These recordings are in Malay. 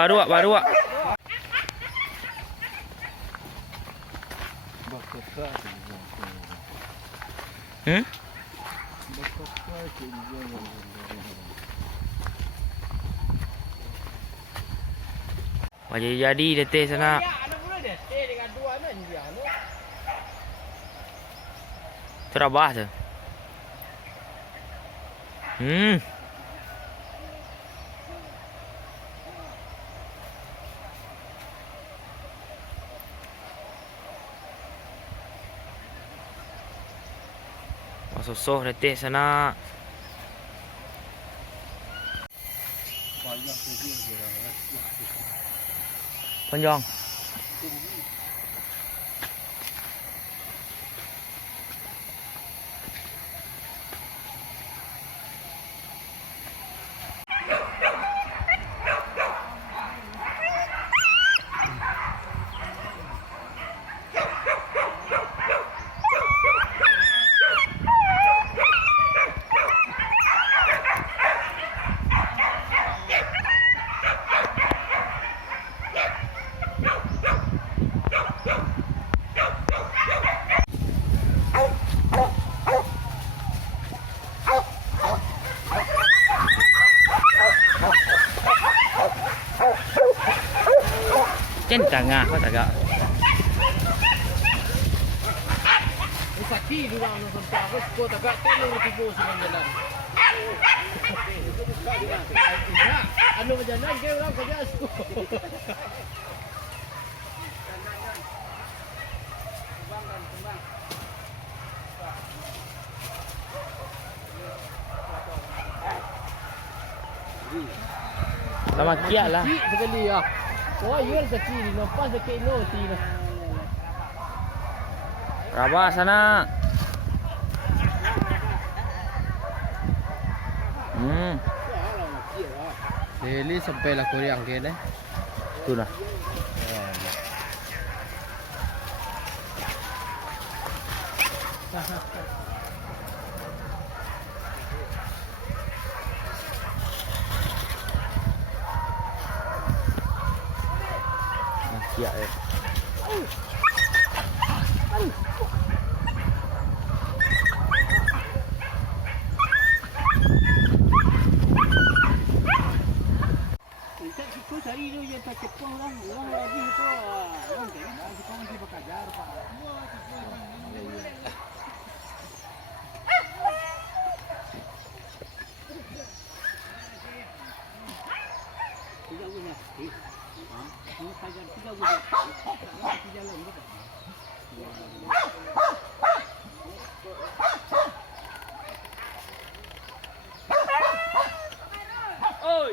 baru. Jadi detik sana. Terabah tu. Masuk detik sana. Panjang. Trên tengah kau tak agak. Sakit juga nak sampai aku kau tak agak tolong tiba sebelum jalan. Anu berjalan ke orang kerja aku. Sama kiat lah. Sekali ya. Oh, iya sakit ni. Lepas sakit no tina. Rabah sana. Daily sampai lah Koreang ke ni. Tu lah. Kiat eh. Kau cari tu yang tak cepung lah. Orang lagi tu. Orang jadi cepung lagi berkajar. Tiga guna. Ini kajar tiga guna. Tiga lagi. Oi.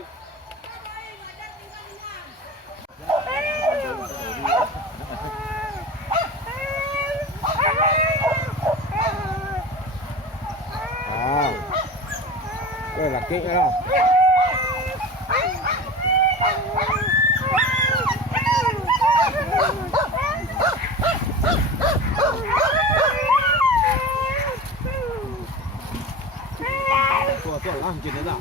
Đây là kích đó. Tua làm chuyện đấy nào.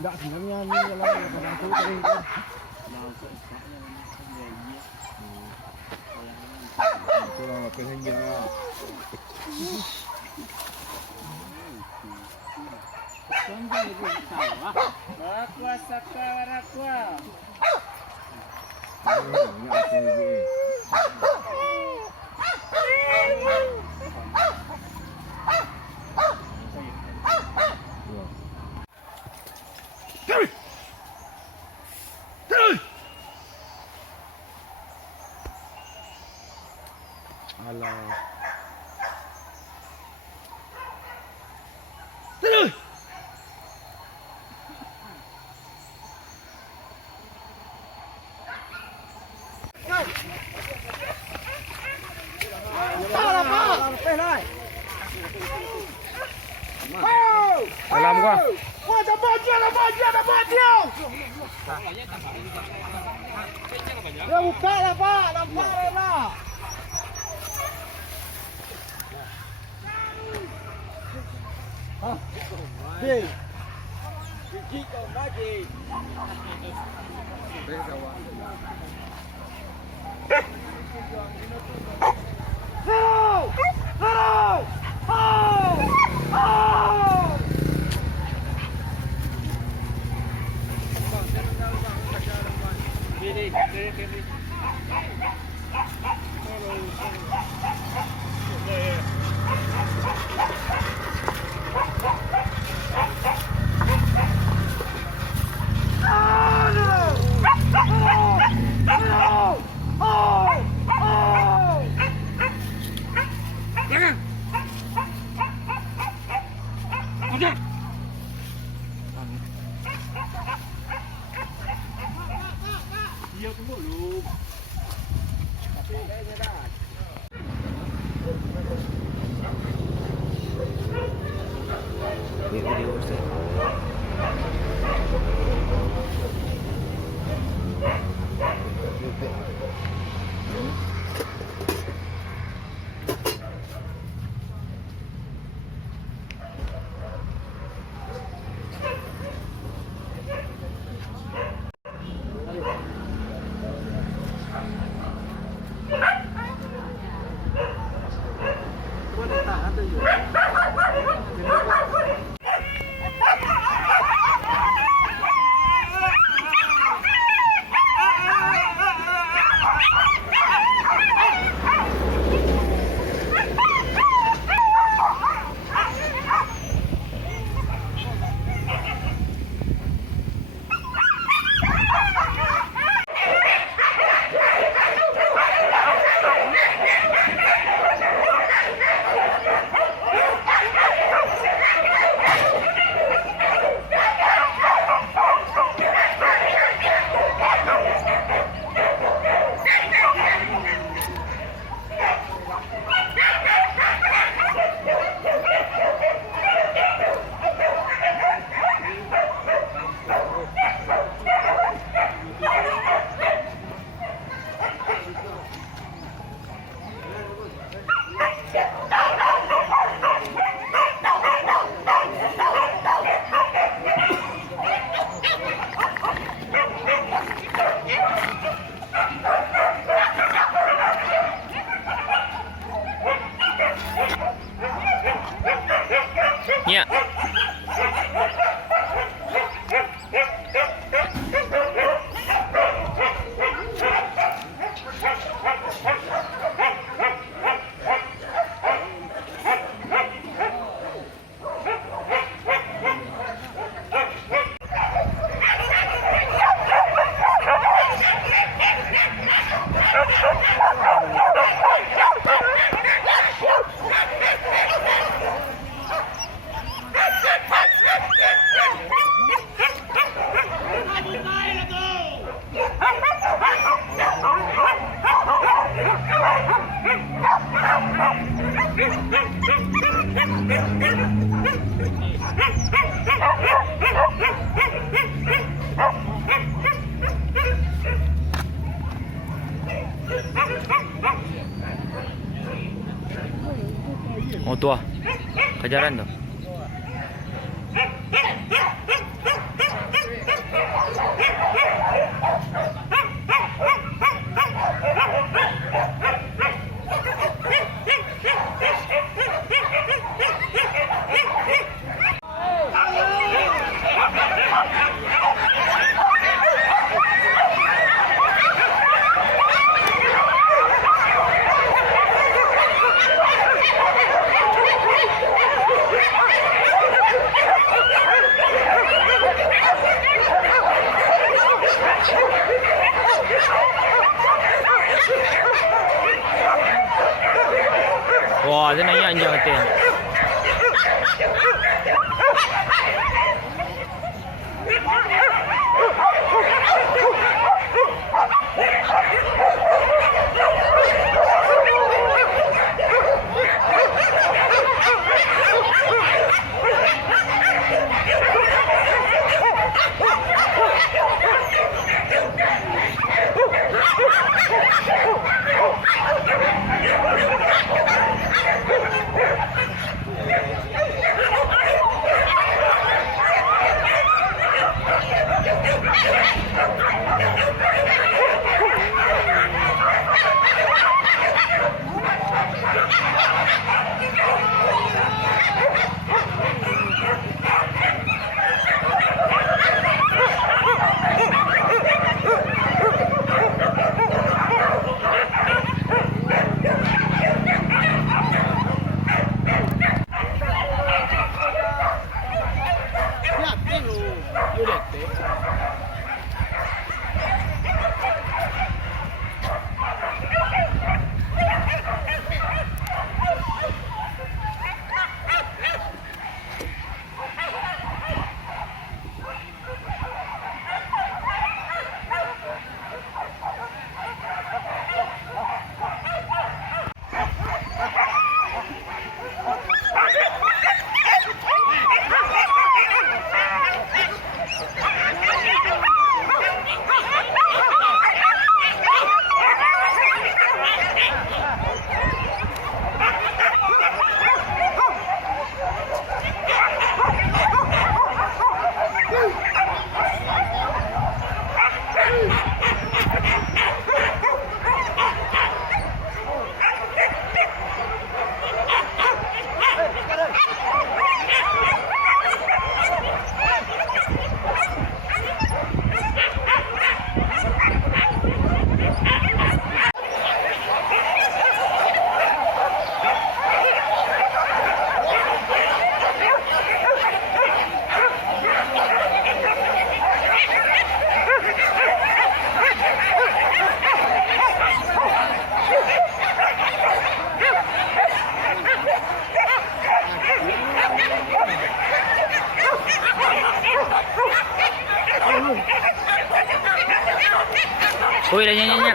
Enggak sebenarnya ini kalau kadang tu kering kan. Itu lah pengennya. Rakwa saka rakwa. Alah. ไปเลย ไปลำก็ ว่าจะบ้าเจียวจะบ้าเจียวจะบ้าเจียวเดี๋ยวบุกได้แล้วป้าลำป้าเลยนะดีกี่ก่อนได้กี่เนี่ย Oh tua, kejaran tuh. Wah, dia naik anjing hati. Ui, dah nyanyi.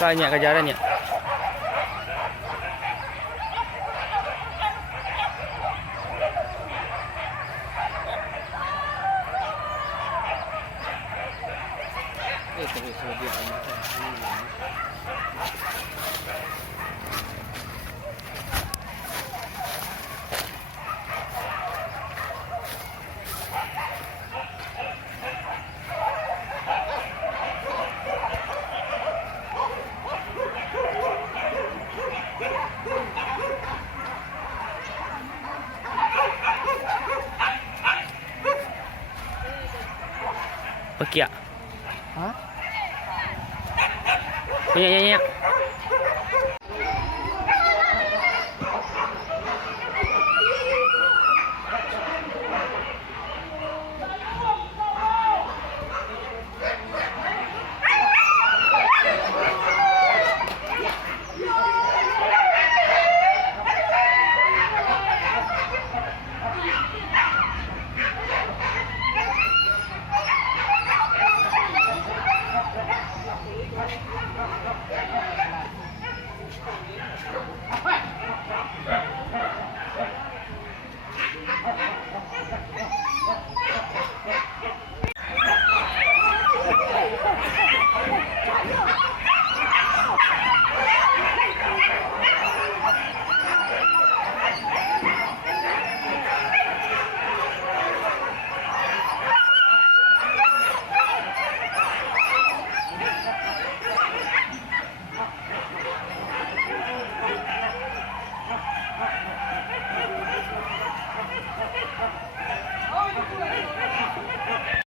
Banyak kejarannya. Pakai. Hah? Banyak.